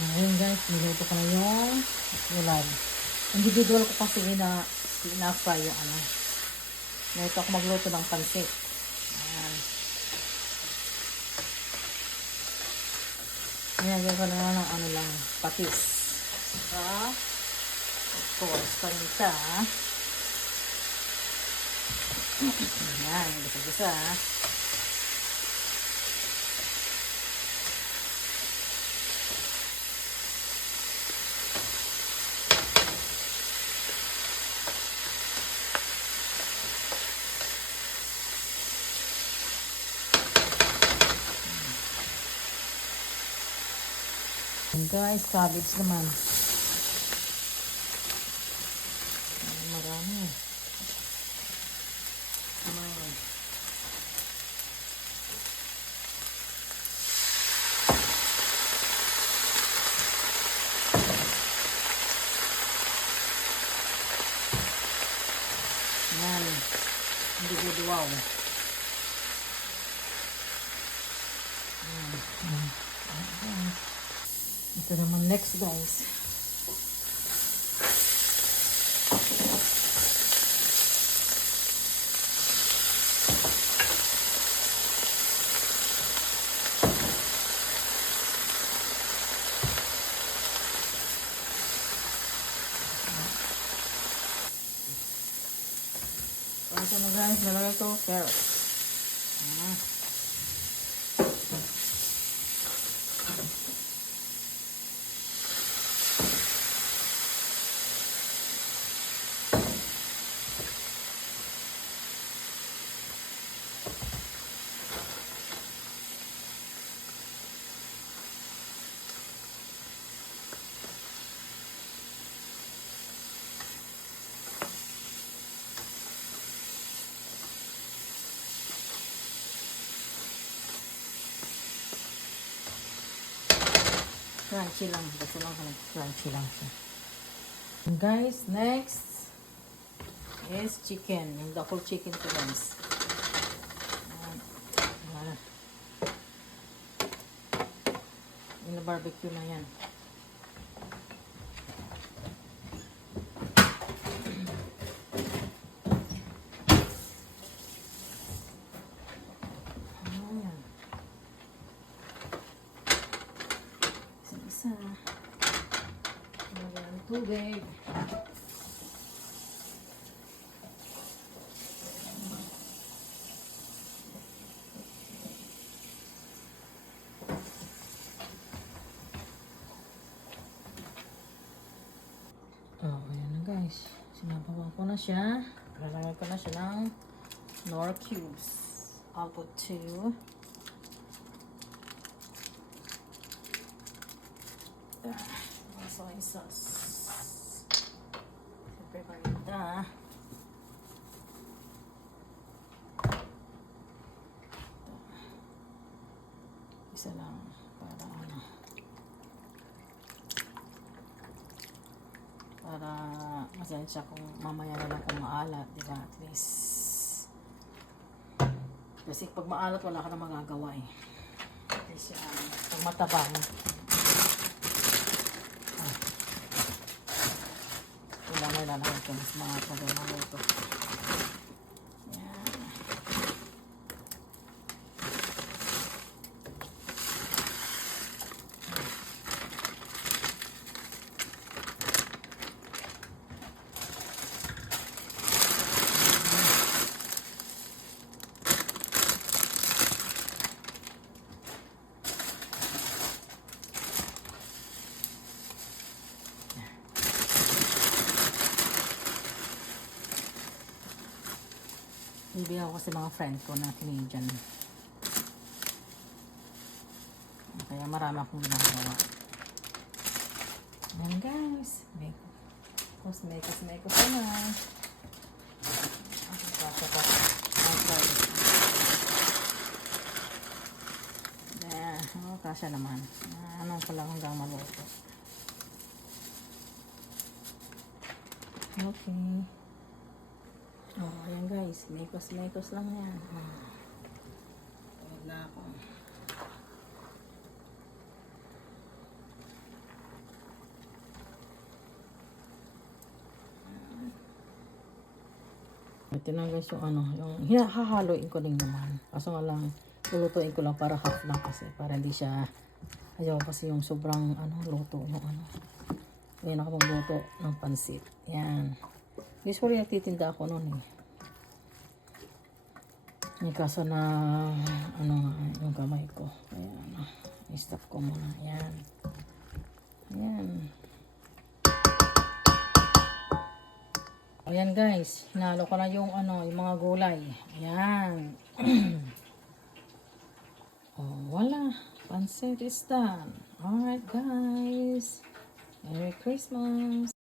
Ngayon guys, niluto ko na yung ulam. Individual ko kasi ina-fry yung ano. Ngayon ako magluto ng pansit. Ayan. Nilagyan ko na ng ano lang, patis. Of course, paninta. Ayan, gisa-gisa. And guys, cabbage naman. Marami. Yan. Individual. Ito naman next guys. Ito na guys, nalagay ko carrots. Crunchy lang. Gusto lang ko crunchy lang siya. And guys, next is chicken. Yung double chicken ko guys. Yung barbecue na yan. Isa. Lagyan ng tubig. Ayan na guys. Sinabawan ko na siya. Lalagay ko na siya ng Knorr cubes. I'll put 2. Soy sauce. Siyempre paninda. Isa lang para ano. Para masensya kung mamaya na lang kung maalat, diba? At least. Kasi pag maalat wala ka na magagawa eh. Kasi pag matabang. May lalagay ko mas mga pagano ito. Yan. Bibigyan ko kasi mga friend ko na Canadian. Kaya marami akong ginagawa. Ayan guys. Mekos na. Ayan. Kasya naman. Anong ko lang hanggang maluto. Okay. Ayan guys, mekos lang yan. Tawag na ako. ito na guys yung ano, yung hahaloin ko din naman. Kaso nga lang, lulutuin ko lang para half lang kasi, para hindi siya, ayaw kasi yung sobrang ano, luto yung ano. Ngayon ako magluto ng pansit. Yan. Usually nagtitinda ako noon eh. May kaso na, ano nga, yung kamay ko. Kaya ano, i-stop ko muna. Yan. Yan. Ayan guys, hinalo ko na yung ano, yung mga gulay. Ayan. Oh, wala. Pancit is done. Alright guys. Merry Christmas.